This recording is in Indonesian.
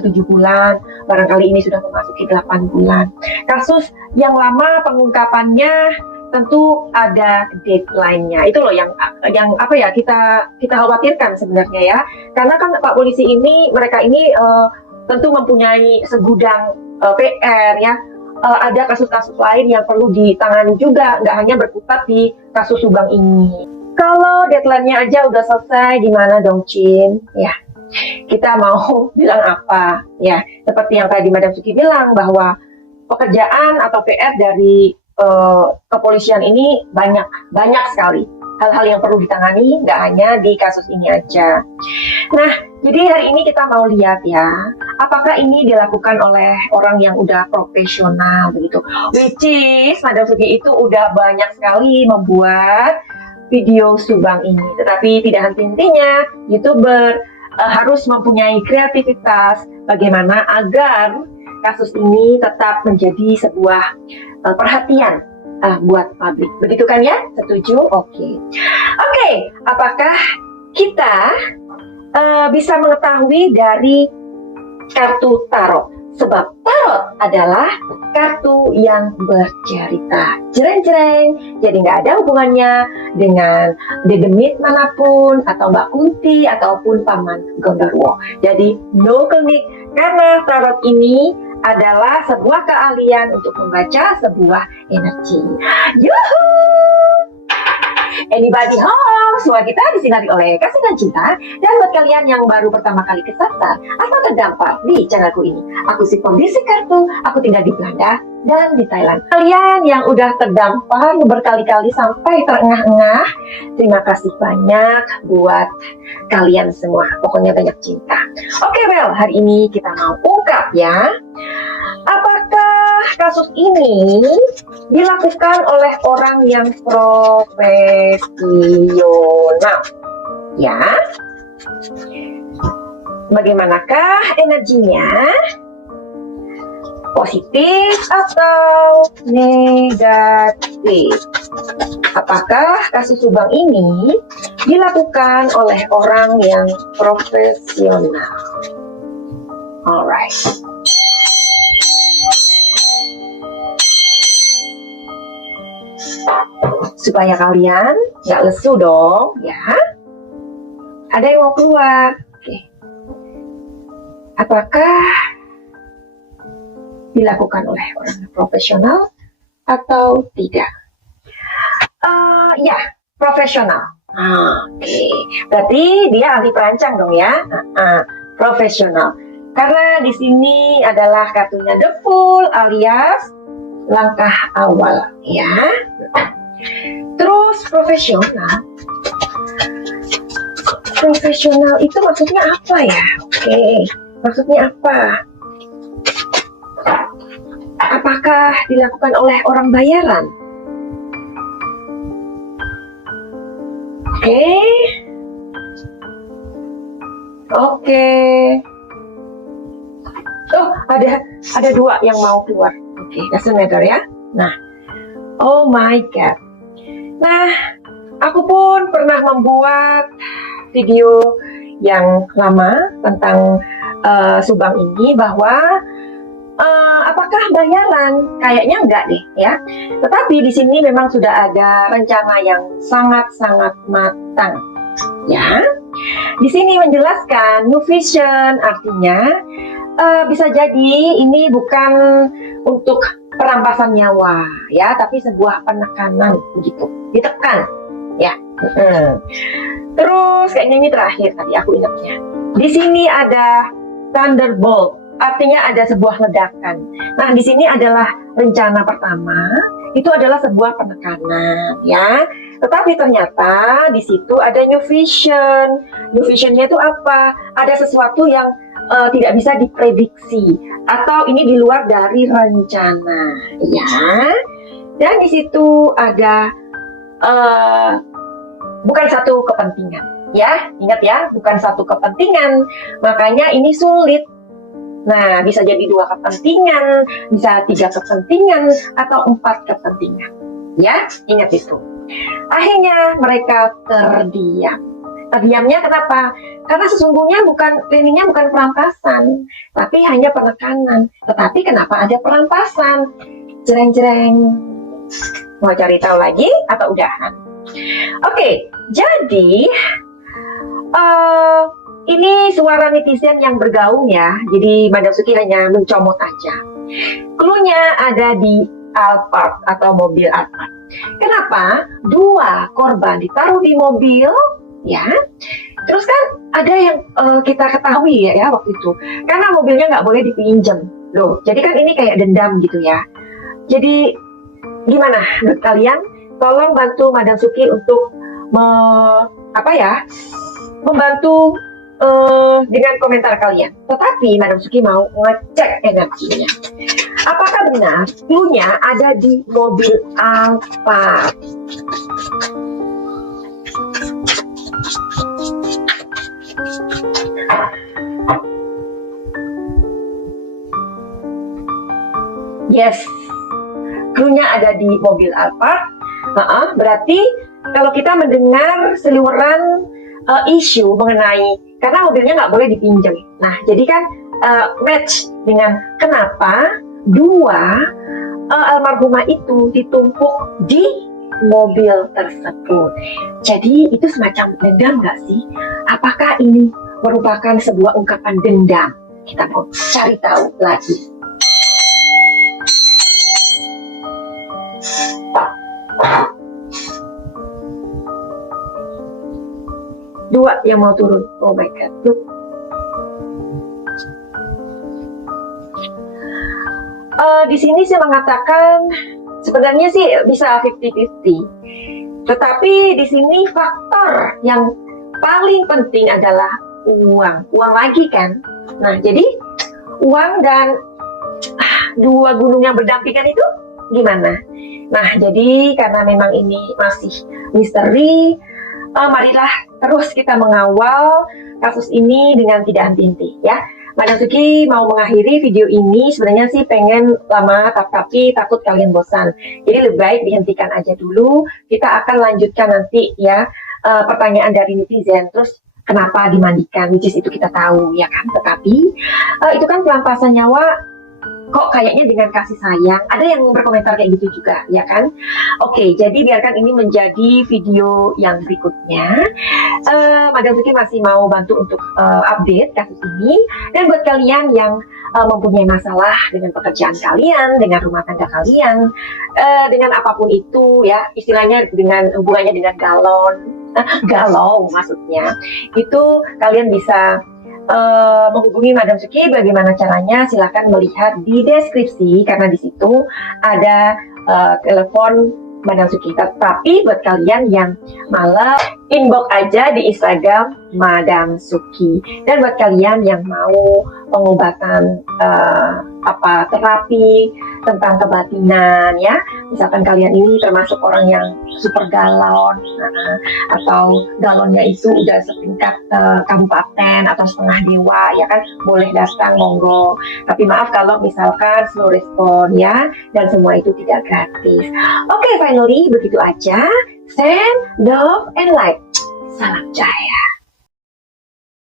7 bulan, barangkali ini sudah memasuki 8 bulan. Kasus yang lama pengungkapannya tentu ada deadline-nya. Itu loh yang apa ya, kita khawatirkan sebenarnya ya. Karena kan Pak Polisi ini, mereka ini tentu mempunyai segudang PR ya. Ada kasus-kasus lain yang perlu ditangani juga, nggak hanya berkutat di kasus Subang ini. Kalau deadline-nya aja udah selesai, gimana dong, Cin? Ya, kita mau bilang apa? Ya, seperti yang tadi Madam Suki bilang, bahwa pekerjaan atau PR dari kepolisian ini banyak sekali. Hal-hal yang perlu ditangani, nggak hanya di kasus ini aja. Nah, jadi hari ini kita mau lihat ya, apakah ini dilakukan oleh orang yang udah profesional begitu. Which is, Madam Sugi itu udah banyak sekali membuat video Subang ini. Tetapi tidak henti-hentinya, YouTuber harus mempunyai kreativitas bagaimana agar kasus ini tetap menjadi sebuah perhatian buat publik. Begitu kan ya? Setuju? Oke. Apakah kita bisa mengetahui dari kartu tarot? Sebab tarot adalah kartu yang bercerita. Jreng-jreng. Jadi nggak ada hubungannya dengan dedemit manapun, atau Mbak Kunti, ataupun Paman Gondorwo. Jadi no klinik, karena tarot ini adalah sebuah keahlian untuk membaca sebuah energi. Yuhu! Anybody home? Semua kita disinari oleh kasih dan cinta. Dan buat kalian yang baru pertama kali kesasar atau terdampar di channelku ini, aku si kondisi kartu, aku tinggal di Belanda dan di Thailand. Kalian yang udah terdampar berkali-kali sampai terengah-engah, terima kasih banyak buat kalian semua. Pokoknya banyak cinta. Well, hari ini kita mau ungkap ya, apakah kasus ini dilakukan oleh orang yang profesional? Ya, bagaimanakah energinya? Positif atau negatif? Apakah kasus Subang ini dilakukan oleh orang yang profesional? Alright. Supaya kalian nggak lesu dong, ya. Ada yang mau keluar. Oke. Apakah dilakukan oleh orang profesional atau tidak? Ya, profesional. Oke. Berarti dia ahli perancang dong ya. Profesional. Karena di sini adalah kartunya The Fool alias langkah awal, ya. Terus profesional. Profesional itu maksudnya apa ya? Oke, maksudnya apa? Apakah dilakukan oleh orang bayaran? Oke. Oh, ada dua yang mau keluar. Oke, doesn't matter ya. Nah, oh my god. Nah, aku pun pernah membuat video yang lama tentang Subang ini, bahwa apakah bayaran? Kayaknya enggak deh ya. Tetapi di sini memang sudah ada rencana yang sangat-sangat matang. Ya, di sini menjelaskan New Vision, artinya bisa jadi ini bukan untuk perampasan nyawa ya, tapi sebuah penekanan begitu, ditekan ya. Terus kayaknya ini terakhir tadi aku ingatnya. Di sini ada Thunderbolt, artinya ada sebuah ledakan. Nah, di sini adalah rencana pertama, itu adalah sebuah penekanan ya. Tetapi ternyata di situ ada New Vision. New Visionnya itu apa? Ada sesuatu yang tidak bisa diprediksi, atau ini di luar dari rencana ya. Dan di situ ada bukan satu kepentingan ya, ingat ya, bukan satu kepentingan, makanya ini sulit. Nah, bisa jadi 2 kepentingan, bisa 3 kepentingan, atau 4 kepentingan ya, ingat itu. Akhirnya mereka terdiam. Terdiamnya kenapa? Karena sesungguhnya planningnya bukan perampasan, tapi hanya penekanan. Tetapi kenapa ada perampasan? Jreng-jreng. Mau cari tahu lagi atau udahan? Oke, jadi ini suara netizen yang bergaung ya. Jadi Madam Suki hanya mencomot aja. Cluenya ada di Alphard atau mobil Alphard. Kenapa 2 korban ditaruh di mobil? Ya, terus kan ada yang kita ketahui ya waktu itu, karena mobilnya nggak boleh dipinjam loh. Jadi kan ini kayak dendam gitu ya. Jadi gimana menurut kalian? Tolong bantu Madam Suki untuk membantu dengan komentar kalian. Tetapi Madam Suki mau ngecek energinya. Apakah benar cluenya ada di mobil Alphard? Yes, cluenya ada di mobil Alphard. Berarti kalau kita mendengar seliweran isu mengenai karena mobilnya nggak boleh dipinjam. Nah, jadi kan match dengan kenapa 2 almarhumah itu ditumpuk di mobil tersebut. Jadi itu semacam dendam nggak sih? Apakah ini merupakan sebuah ungkapan dendam? Kita mau cari tahu lagi. Dua yang mau turun. Oh my god. Look. Di sini saya mengatakan sebenarnya sih bisa 50-50. Tetapi di sini faktor yang paling penting adalah uang. Uang lagi kan. Nah, jadi uang dan 2 gunung yang berdampingan itu gimana? Nah, jadi karena memang ini masih misteri, marilah terus kita mengawal kasus ini dengan tidak henti-henti ya. Madam Suki mau mengakhiri video ini sebenarnya sih pengen lama tapi takut kalian bosan. Jadi lebih baik dihentikan aja dulu. Kita akan lanjutkan nanti ya pertanyaan dari netizen. Terus kenapa dimandikan? Which is itu kita tahu ya kan. Tetapi itu kan perampasan nyawa. Kok kayaknya dengan kasih sayang? Ada yang berkomentar kayak gitu juga, ya kan? Oke, jadi biarkan ini menjadi video yang berikutnya. Madam Suki masih mau bantu untuk update kasus ini. Dan buat kalian yang mempunyai masalah dengan pekerjaan kalian, dengan rumah tangga kalian, dengan apapun itu, ya, istilahnya dengan hubungannya dengan galau maksudnya, itu kalian bisa menghubungi Madam Suki. Bagaimana caranya? Silahkan melihat di deskripsi karena di situ ada telepon Madam Suki. Tapi buat kalian yang malah inbox aja di Instagram Madam Suki. Dan buat kalian yang mau pengobatan terapi tentang kebatinan ya, misalkan kalian ini termasuk orang yang super galon atau galonnya itu udah setingkat kabupaten atau setengah dewa ya kan, boleh datang monggo. Tapi maaf kalau misalkan slow respon ya, dan semua itu tidak gratis. Oke, finally begitu aja. Send love and like. Salam Jaya.